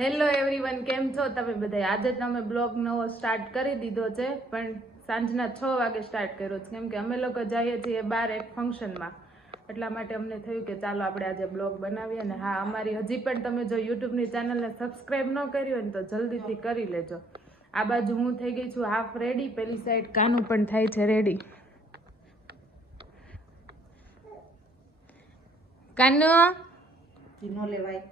Hello everyone, કેમ છો તમે બધા? આજે તમે બ્લોગ નવો સ્ટાર્ટ કરી દીધો છે, પણ સાંજના 6 વાગે સ્ટાર્ટ કર્યો છે, કેમ કે અમે લોકો જઈએ છીએ બહાર એક ફંક્શનમાં. એટલા માટે અમને થયું કે ચાલો આપણે આજે બ્લોગ બનાવીએ. અને હા, અમારી હજી પણ તમે જો યુટ્યુબની ચેનલને સબસ્ક્રાઈબ ન કરી હોય ને તો જલ્દીથી કરી લેજો. આ બાજુ હું થઈ ગઈ છું હાફ રેડી, પેલી સાઈડ કાનું પણ થાય છે રેડી. કાનો નો લેવાય.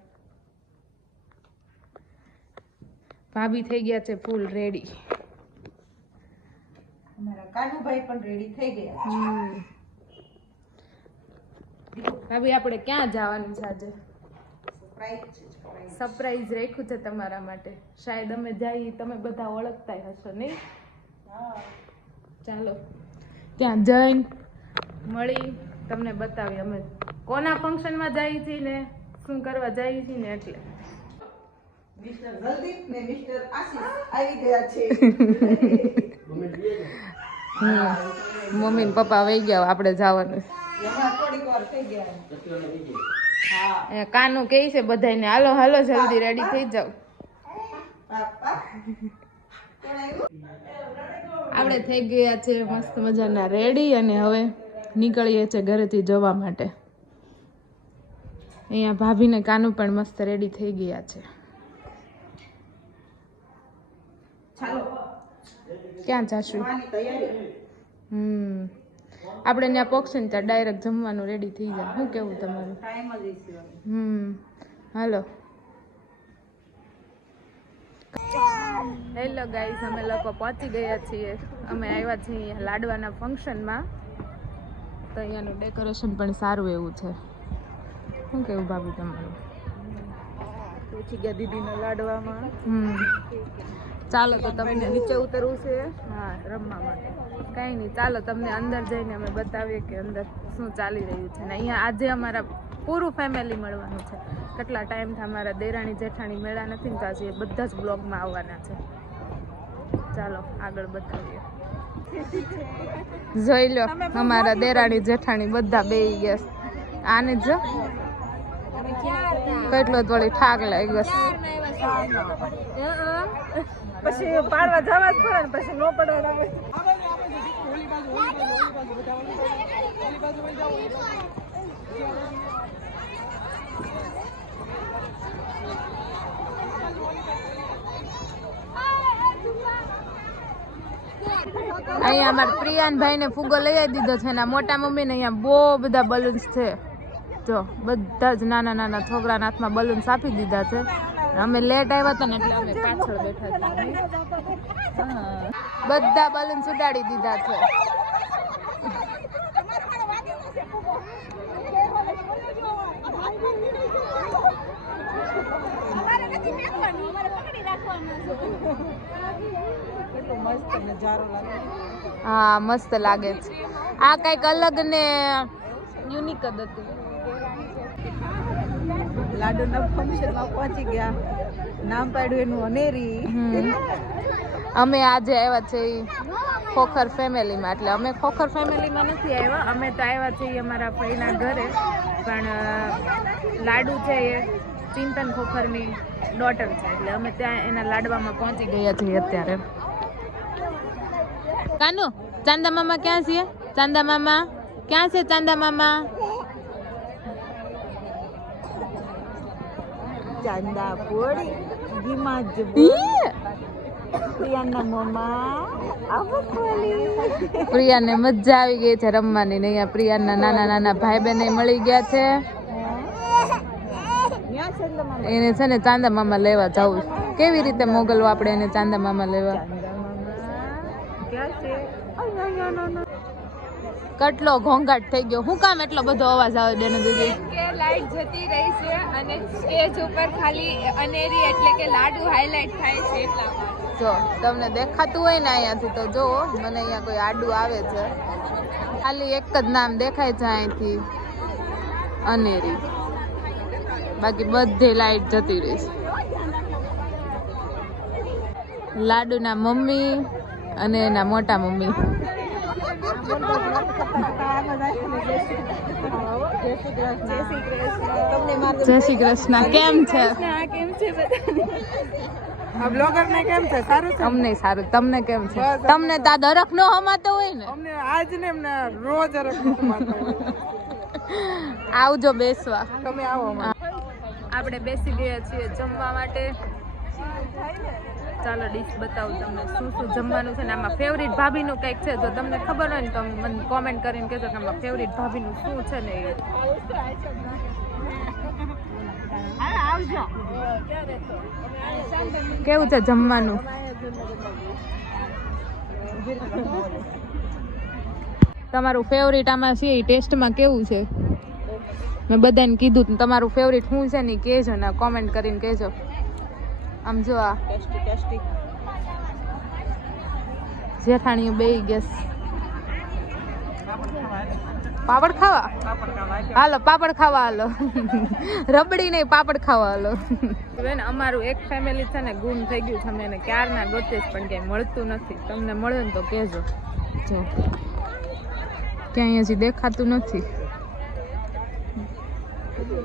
ભાભી થઈ ગયા છે ફૂલ રેડી. અમારા કાનુભાઈ પણ રેડી થઈ ગયા. ભાભી આપણે ક્યાં જવાનું છે આજે? સરપ્રાઈઝ રાખ્યું છે તમારા માટે. શાયદ અમે જઈએ તમે બધા ઓળખતા હશો નહીં? ચાલો ત્યાં જઈને મળી તમને બતાવી અમે કોના ફંક્શનમાં જઈએ છીએ ને શું કરવા જઈએ છીએ ને. એટલે મિસ્ટર જલદીપ ને મિસ્ટર આશીષ આવી ગયા છે. મમ્મી ને પપ્પા વહી ગયા, આપણે જવાનું. થોડીક વાર થઈ ગયા. કાનું કહે છે બધાને હાલો હાલો જલ્દી રેડી થઈ જાવ. આપણે થઈ ગયા છે મસ્ત મજાના રેડી અને હવે નીકળીએ છીએ ઘરેથી જવા માટે. અહીંયા ભાભી ને કાનું પણ મસ્ત રેડી થઈ ગયા છે. ક્યાં જાશું? આપણે ત્યાં પહોંચશે ને ત્યાં ડાયરેક્ટ જમવાનું રેડી થઈ જાય. શું કેવું તમારું? હાલો. હેલો ગાઈસ, અમે લોકો પહોંચી ગયા છીએ. અમે આવ્યા છીએ લાડવાના ફંક્શનમાં. તો અહીંયાનું ડેકોરેશન પણ સારું એવું છે. શું કેવું ભાભી તમારું? પહોંચી ગયા દીદીના લાડવામાં. ચાલો તો તમને નીચે ઉતરવું છે. હા, રમવા માટે. કંઈ નહીં, ચાલો તમને અંદર જઈને અમે બતાવીએ કે અંદર શું ચાલી રહ્યું છે. ને અહીંયા આજે અમારા પૂરું ફેમિલી મળવાનું છે. કેટલા ટાઈમથી અમારા દેરાણી જેઠાણી મેળા નથી ને, તો આજે બધા જ બ્લોગમાં આવવાના છે. ચાલો આગળ બતાવીએ. જોઈ લો અમારા દેરાણી જેઠાણી બધા બેહી ગયા. આને જો કેટલો થોડી ઠાક લાગ્યો. પછી પાડવા જવા જ પડે ને, પછી નો પડવા આવે. અહીંયા અમારા પ્રિયાનભાઈ ને ફુગ્ગો લઈ આવી દીધો છે. મોટા મમ્મી ને અહીંયા બહુ બધા બલૂન્સ છે. જો બધા જ નાના નાના છોકરાના હાથમાં બલૂન્સ આપી દીધા છે. અમે લેટ આવ્યા હતા ને એટલે અમે પાછળ બેઠા હતા. બધા બલૂન્સ ઉડાડી દીધા છે. હા, મસ્ત લાગે છે. આ કઈક અલગ ને યુનિક જ હતું. લાડુના ફંક્શનમાં પહોંચી ગયા. નામ પાડ્યું એનું અનેરી. અમે આજે આવ્યા છીએ ખોખર ફેમિલીમાં. એટલે અમે ખોખર ફેમિલીમાં નથી આવ્યા, અમે તો આવ્યા છીએ અમારા ભાઈના ઘરે. પણ લાડુ છે એ ચિંતન ખોખરની ડોટર છે, એટલે અમે ત્યાં એના લાડવામાં પહોંચી ગયા છીએ અત્યારે. કાનુ, ચાંદા મામા ક્યાં છે? ચાંદા મામા ક્યાં છે? ચાંદા મામા ચાંદા પોડી ગીમાં જ પ્રિયાના મમ્મા આવો પોલી. પ્રિયાને મજા આવી ગઈ છે રમવાની. ને અહીંયા પ્રિયાના નાના નાના ભાઈ બહેન મળી ગયા છે. એને છે ને ચાંદા મામા લેવા જવું. કેવી રીતે મોકલવું આપણે એને ચાંદા મામા લેવા? કેટલો ઘોંઘાટ થઈ ગયો. શું કામ એટલો બધો અવાજ આવે બેન દીદી? કે લાઈટ જતી રહી છે અને સ્ટેજ ઉપર ખાલી અનેરી એટલે કે લાડુ હાઈલાઈટ થાય છે એટલા માટે. જો તમને દેખાતું હોય ને અહીંયાથી તો જો મને અહીંયા કોઈ આડું આવે છે. ખાલી એક જ નામ દેખાય છે અહીંથી, અનેરી. બાકી બધી લાઈટ જતી રહી છે. લાડુના મમ્મી અને એના મોટા મમ્મી. જય શ્રી કૃષ્ણ. જય શ્રી કૃષ્ણ. તમને મારા જય શ્રી કૃષ્ણ. કેમ છે? આ કેમ છે બધા? આ બ્લોગર ને કેમ છે? સારું છે? અમને સારું. તમને કેમ છે? તમને તા દરખ નો હમાતો હોય ને? અમને આજ ને એમને રોજ આવજો બેસવા. તમે આવો. આપણે બેસી ગયા છીએ જમવા માટે. ચાલો ડીશ બતાવું તમને શું શું જમવાનું છે ને આમાં ફેવરિટ ભાભીનું કંઈક છે. જો તમને ખબર હોય ને તો મને કોમેન્ટ કરીને કહેજો કે આમાં ફેવરિટ ભાભીનું શું છે ને એ. કેવું છે જમવાનું? તમારું ફેવરિટ આમાં છે એ ટેસ્ટમાં કેવું છે? મેં બધાને કીધું તમારું ફેવરિટ શું છે ને કહેજો ને કોમેન્ટ કરીને કહેજો. આમ જો આ ટેસ્ટી જેઠાણીઓ બેહી ગેસ પાપડ ખાવા. હાલો પાપડ ખાવા હાલો. રબડી નહીં પાપડ ખાવા હાલો. બેન અમારું એક ફેમિલી છે ને ગુમ થઈ ગયું છે. અમે એને ક્યારના ગોતે પણ ક્યાંય મળતું નથી. તમને મળે ને તો કહેજો. જો ક્યાંય હજી દેખાતું નથી.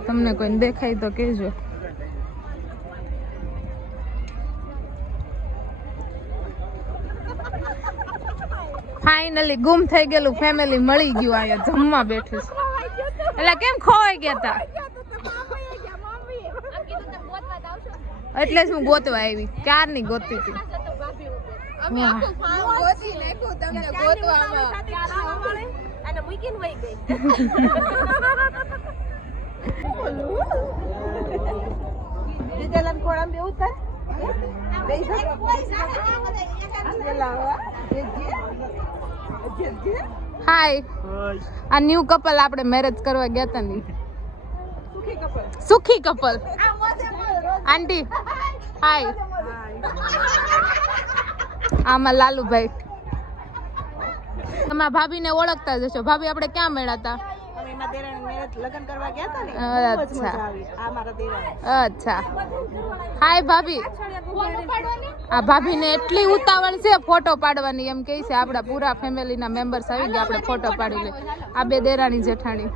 તમને કોઈને દેખાય તો કહેજો. ફાઇનલી ગુમ થઈ ગયેલું ફેમિલી મળી ગયું. અહીંયા જમવા બેઠું છે. એટલે કેમ ખોવાઈ ગયા તા? એટલે જ હું ગોતવા આવી. ક્યારની ગોતી હતી. હાય. આ ન્યુ કપલ આપણે મેરેજ કરવા ગયા હતા ને. સુખી કપલ. આંટી હાય. આમાં લાલુભાઈ. તમારા ભાભીને ઓળખતા જ હશો. ભાભી આપણે ક્યાં મળ્યા હતા? લગ્ન કરવા ગયા હતા ને. અચ્છા આ મારા દેરાણી. અચ્છા. હાય ભાભી. આ ભાભીને એટલી ઉતાવળ છે ફોટો પાડવાની. એમ કહે છે આપણા પૂરા ફેમિલીના મેમ્બર્સ આવી ગયા, આપણે ફોટો પાડી લે. આ બે દેરાણી જેઠાણી,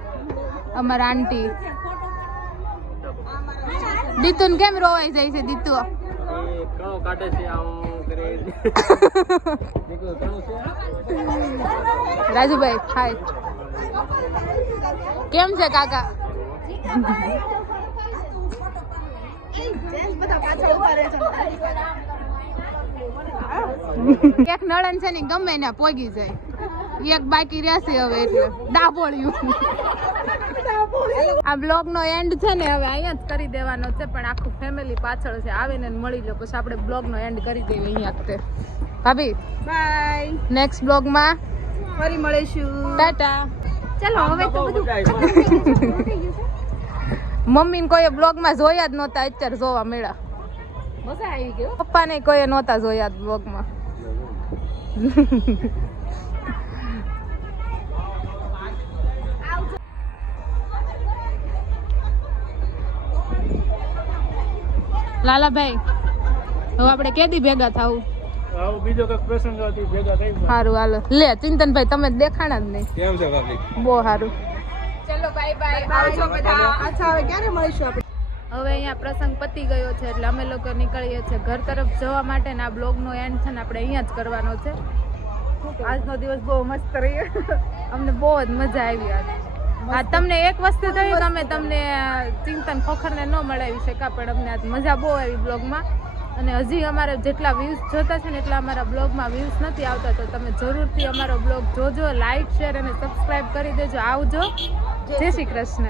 અમારા આંટી. દીતુન કેમ રોવાઈ જાય છે? દીતુ રાજુભાઈ હાય. કેમ છે કાકા? એક નળન છે ને ગમે ને પોગી જાય. એક બાકી રહેશે હવે એટલે ડાબોળ્યું. આ બ્લોગ નો એન્ડ છે ને હવે અહીંયા જ કરી દેવાનો છે. પણ આખું ફેમિલી પાછળ છે. આવીને મળી લો પછી આપણે બ્લોગ નો એન્ડ કરી દઈએ અહીંયા જ. ભાભી બાય. નેક્સ્ટ બ્લોગ માં ફરી મળીશું. ટાટા. ચલો હવે તો બધું મમ્મી ને કોઈ બ્લોગ માં જોયા જ નહોતા, અત્યારે જોવા મળ્યા. મજા આવી ગયો. પપ્પા ને કોઈ નહોતા જોયા બ્લોગ માં. લાલાભાઈ હવે આપણે કેદી ભેગા થાવું? બીજો કઈક પ્રસંગ હતી ભેગા થઈ. સારું હાલો. લે ચિંતનભાઈ તમે દેખાણા જ નહીં. કેમ છે ભાભી? બહુ સારું. ચલો બાય બાય. આવજો બધા. અચ્છા હવે ક્યારે મળીશું આપણે? હવે અહીંયા પ્રસંગ પતી ગયો છે એટલે અમે લોકો નીકળીએ છીએ ઘર તરફ જવા માટે. ને આ બ્લોગનો એન્ડ છે ને આપણે અહીંયા જ કરવાનો છે. આજનો દિવસ બહુ મસ્ત રહ્યો. અમને બહુ જ મજા આવી. આ તમને એક વસ્તુ કહી કે અમે તમને ચિંતન ખોખરને ન મળાવી શક્યા, પણ અમને આજ મજા બહુ આવી બ્લોગમાં. અને હજી અમારે જેટલા વ્યૂઝ જોતા છે ને એટલા અમારા બ્લોગમાં વ્યૂઝ નથી આવતા. તો તમે જરૂરથી અમારો બ્લોગ જોજો, લાઈક શેર અને સબસ્ક્રાઈબ કરી દેજો. આવજો. જય શ્રી કૃષ્ણ.